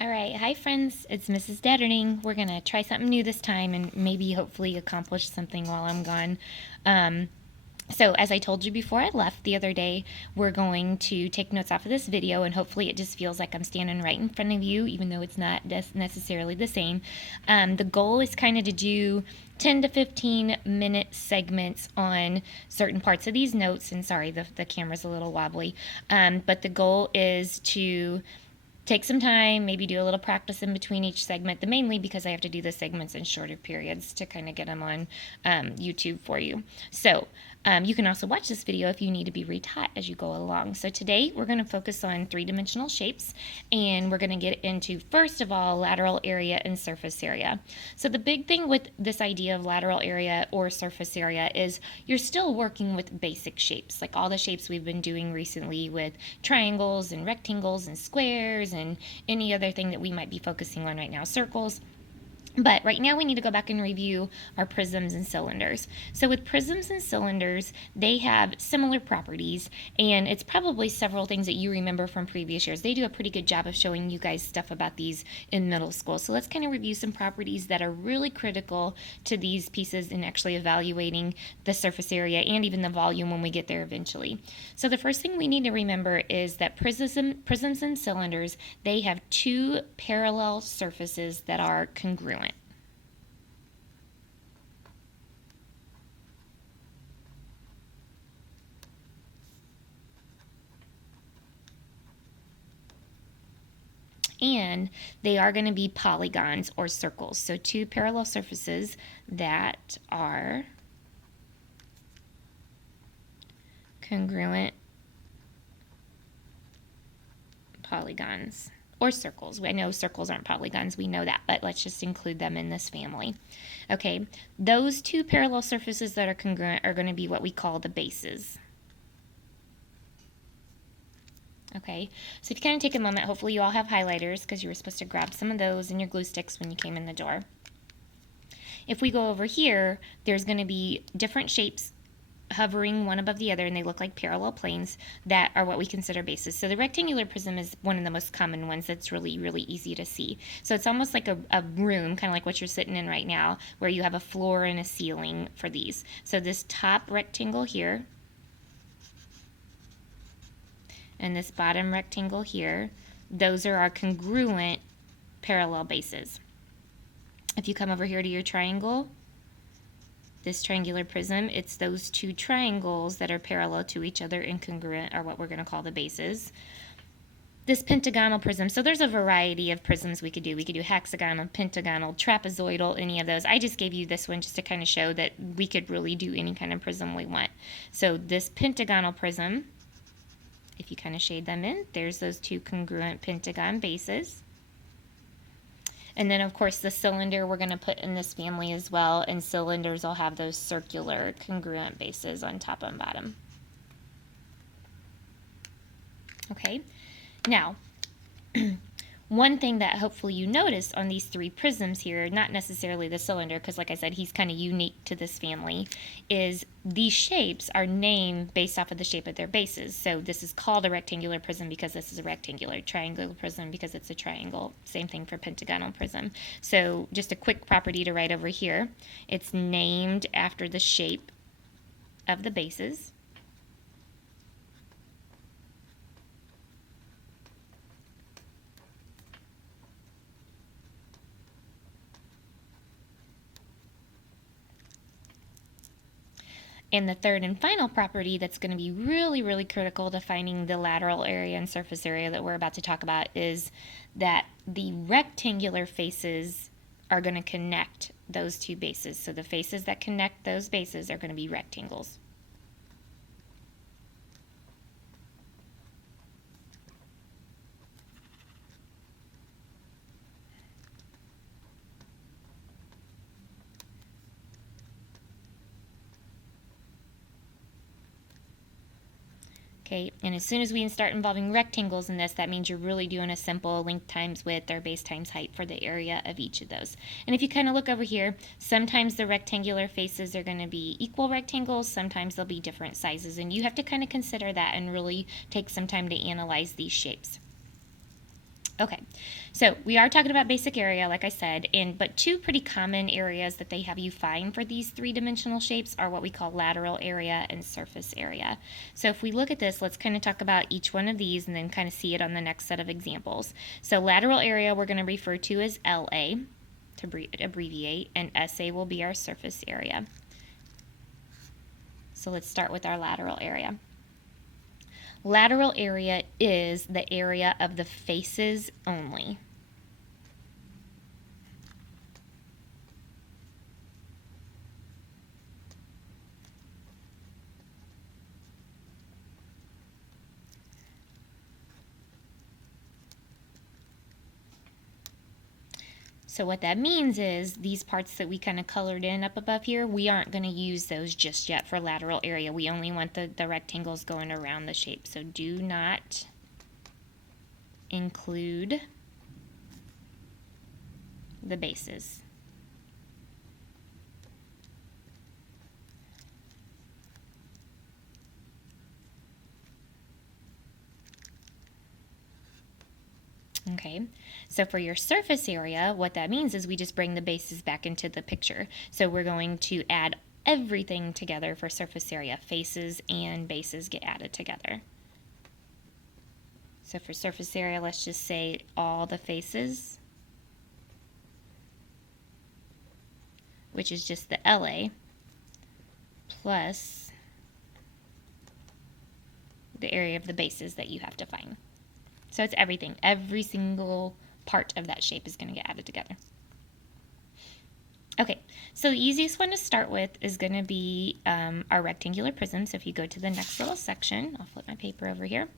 All right, hi friends, it's Mrs. Deterring. We're gonna try something new this time and maybe hopefully accomplish something while I'm gone. So as I told you before I left the other day, we're going to take notes off of this video and hopefully it just feels like I'm standing right in front of you, even though it's not necessarily the same. The goal is kind of to do 10 to 15 minute segments on certain parts of these notes. And sorry, the camera's a little wobbly. But the goal is to take some time, maybe do a little practice in between each segment, mainly because I have to do the segments in shorter periods to kind of get them on YouTube for you. So you can also watch this video if you need to be retaught as you go along. So today we're going to focus on three-dimensional shapes, and we're going to get into, first of all, lateral area and surface area. So the big thing with this idea of lateral area or surface area is you're still working with basic shapes, like all the shapes we've been doing recently with triangles and rectangles and squares and any other thing that we might be focusing on right now, circles. But right now we need to go back and review our prisms and cylinders. So with prisms and cylinders, they have similar properties, and it's probably several things that you remember from previous years. They do a pretty good job of showing you guys stuff about these in middle school. So let's kind of review some properties that are really critical to these pieces in actually evaluating the surface area and even the volume when we get there eventually. So the first thing we need to remember is that prisms and cylinders, they have two parallel surfaces that are congruent. And they are going to be polygons or circles. So two parallel surfaces that are congruent polygons or circles. I know circles aren't polygons, we know that, but let's just include them in this family. Okay, those two parallel surfaces that are congruent are going to be what we call the bases. Okay, so if you kind of take a moment, hopefully you all have highlighters because you were supposed to grab some of those and your glue sticks when you came in the door. If we go over here, there's going to be different shapes hovering one above the other, and they look like parallel planes that are what we consider bases. So the rectangular prism is one of the most common ones that's really, really easy to see. So it's almost like a room, kind of like what you're sitting in right now, where you have a floor and a ceiling for these. So this top rectangle here and this bottom rectangle here, those are our congruent parallel bases. If you come over here to your triangle, this triangular prism, it's those two triangles that are parallel to each other and congruent are what we're going to call the bases. This pentagonal prism, so there's a variety of prisms we could do. We could do hexagonal, pentagonal, trapezoidal, any of those. I just gave you this one just to kind of show that we could really do any kind of prism we want. So this pentagonal prism, if you kind of shade them in, there's those two congruent pentagon bases. And then, of course, the cylinder we're going to put in this family as well, and cylinders will have those circular congruent bases on top and bottom. Okay, now, one thing that hopefully you notice on these three prisms here, not necessarily the cylinder, because like I said, he's kind of unique to this family, is these shapes are named based off of the shape of their bases. So this is called a rectangular prism because this is a rectangular, triangular prism because it's a triangle. Same thing for pentagonal prism. So just a quick property to write over here. It's named after the shape of the bases. And the third and final property that's going to be really, really critical to finding the lateral area and surface area that we're about to talk about is that the rectangular faces are going to connect those two bases. So the faces that connect those bases are going to be rectangles. Okay, and as soon as we start involving rectangles in this, that means you're really doing a simple length times width or base times height for the area of each of those. And if you kind of look over here, sometimes the rectangular faces are going to be equal rectangles, sometimes they'll be different sizes, and you have to kind of consider that and really take some time to analyze these shapes. Okay, so we are talking about basic area, like I said, but two pretty common areas that they have you find for these three-dimensional shapes are what we call lateral area and surface area. So if we look at this, let's kind of talk about each one of these and then kind of see it on the next set of examples. So lateral area we're going to refer to as LA to abbreviate, and SA will be our surface area. So let's start with our lateral area. Lateral area is the area of the faces only. So what that means is these parts that we kind of colored in up above here, we aren't going to use those just yet for lateral area. We only want the rectangles going around the shape. So do not include the bases. Okay, so for your surface area, what that means is we just bring the bases back into the picture. So we're going to add everything together for surface area. Faces and bases get added together. So for surface area, let's just say all the faces, which is just the LA, plus the area of the bases that you have to find. So it's everything. Every single part of that shape is going to get added together. Okay, so the easiest one to start with is going to be our rectangular prism. So if you go to the next little section, I'll flip my paper over here.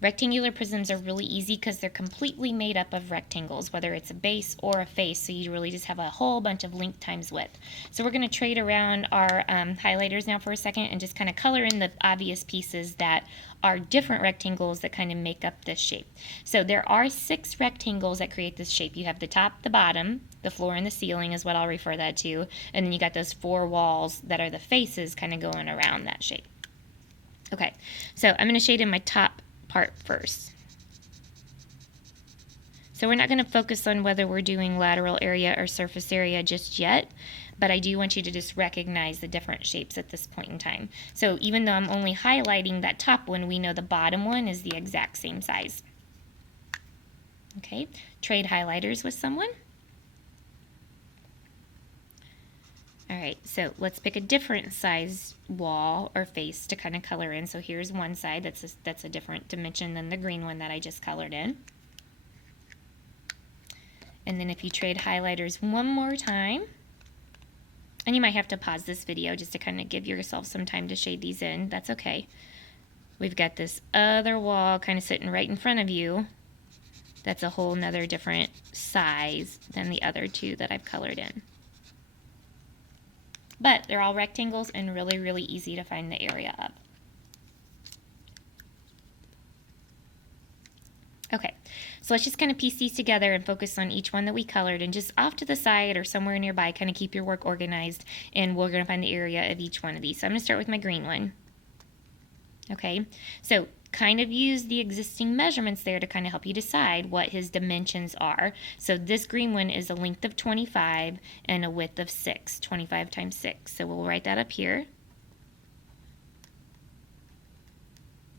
Rectangular prisms are really easy because they're completely made up of rectangles, whether it's a base or a face, so you really just have a whole bunch of length times width. So we're going to trade around our highlighters now for a second and just kind of color in the obvious pieces that are different rectangles that kind of make up this shape. So there are 6 rectangles that create this shape. You have the top, the bottom, the floor, and the ceiling is what I'll refer that to, and then you got those 4 walls that are the faces kind of going around that shape. Okay, so I'm going to shade in my top part first. So we're not going to focus on whether we're doing lateral area or surface area just yet, but I do want you to just recognize the different shapes at this point in time. So even though I'm only highlighting that top one, we know the bottom one is the exact same size. Okay, trade highlighters with someone. All right, so let's pick a different size wall or face to kind of color in. So here's one side that's a different dimension than the green one that I just colored in. And then if you trade highlighters one more time, and you might have to pause this video just to kind of give yourself some time to shade these in, that's okay. We've got this other wall kind of sitting right in front of you. That's a whole nother different size than the other two that I've colored in. But they're all rectangles and really, really easy to find the area of. Okay, so let's just kind of piece these together and focus on each one that we colored, and just off to the side or somewhere nearby, kind of keep your work organized, and we're going to find the area of each one of these. So I'm going to start with my green one. Okay, so kind of use the existing measurements there to kind of help you decide what his dimensions are. So this green one is a length of 25 and a width of 6, 25 times 6. So we'll write that up here.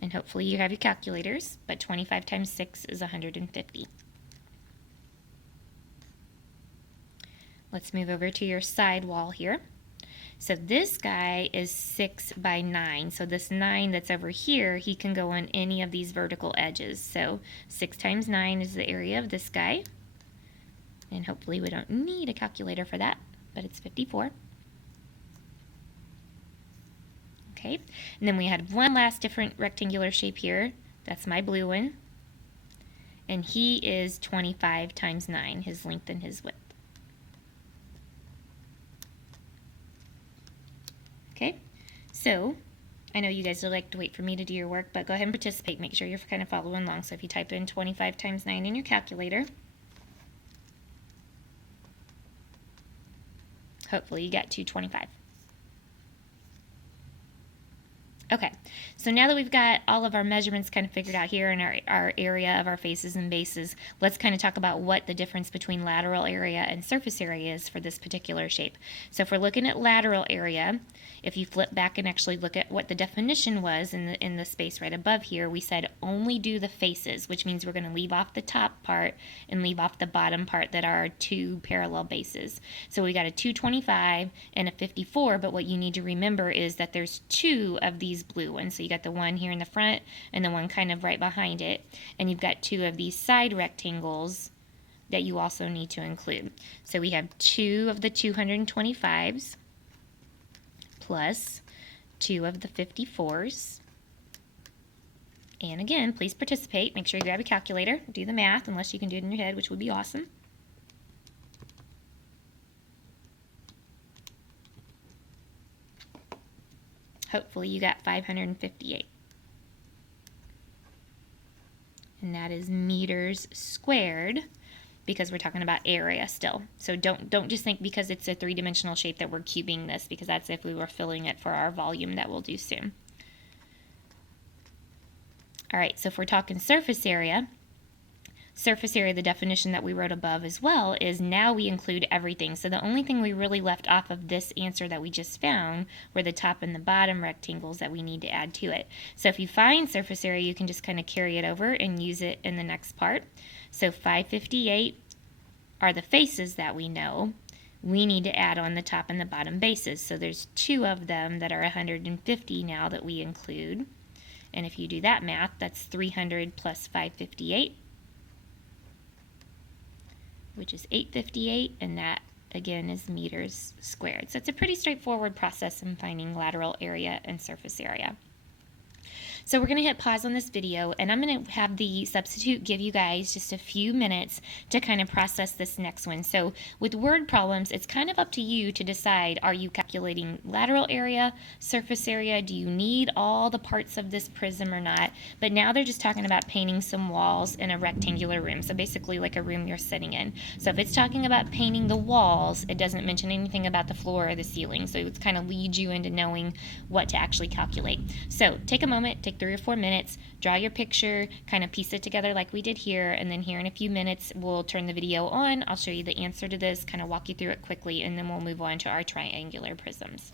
And hopefully you have your calculators, but 25 times 6 is 150. Let's move over to your side wall here. So this guy is 6 by 9. So this 9 that's over here, he can go on any of these vertical edges. So 6 times 9 is the area of this guy. And hopefully we don't need a calculator for that, but it's 54. Okay, and then we had one last different rectangular shape here. That's my blue one. And he is 25 times 9, his length and his width. Okay, so I know you guys would like to wait for me to do your work, but go ahead and participate. Make sure you're kind of following along. So if you type in 25 times 9 in your calculator, hopefully you got 225. Okay, so now that we've got all of our measurements kind of figured out here in our area of our faces and bases, let's kind of talk about what the difference between lateral area and surface area is for this particular shape. So if we're looking at lateral area, if you flip back and actually look at what the definition was in the space right above here, we said only do the faces, which means we're going to leave off the top part and leave off the bottom part that are our two parallel bases. So we got a 225 and a 54, but what you need to remember is that there's two of these blue ones. So you got the one here in the front and the one kind of right behind it, and you've got two of these side rectangles that you also need to include. So we have two of the 225s plus two of the 54s. And again, please participate. Make sure you grab a calculator, do the math, unless you can do it in your head, which would be awesome. Hopefully you got 558. And that is meters squared, because we're talking about area still. So don't just think because it's a three-dimensional shape that we're cubing this, because that's if we were filling it for our volume that we'll do soon. All right, so if we're talking surface area, the definition that we wrote above as well is now we include everything. So the only thing we really left off of this answer that we just found were the top and the bottom rectangles that we need to add to it. So if you find surface area, you can just kind of carry it over and use it in the next part. So 558 are the faces that we know. We need to add on the top and the bottom bases. So there's two of them that are 150 now that we include. And if you do that math, that's 300 plus 558, which is 858, and that again is meters squared. So it's a pretty straightforward process in finding lateral area and surface area. So we're going to hit pause on this video, and I'm going to have the substitute give you guys just a few minutes to kind of process this next one. So with word problems, it's kind of up to you to decide, are you calculating lateral area, surface area? Do you need all the parts of this prism or not? But now they're just talking about painting some walls in a rectangular room, so basically like a room you're sitting in. So if it's talking about painting the walls, it doesn't mention anything about the floor or the ceiling, so it's kind of leads you into knowing what to actually calculate. So take a moment, take 3 or 4 minutes, draw your picture, kind of piece it together like we did here, and then here in a few minutes we'll turn the video on. I'll show you the answer to this, kind of walk you through it quickly, and then we'll move on to our triangular prisms.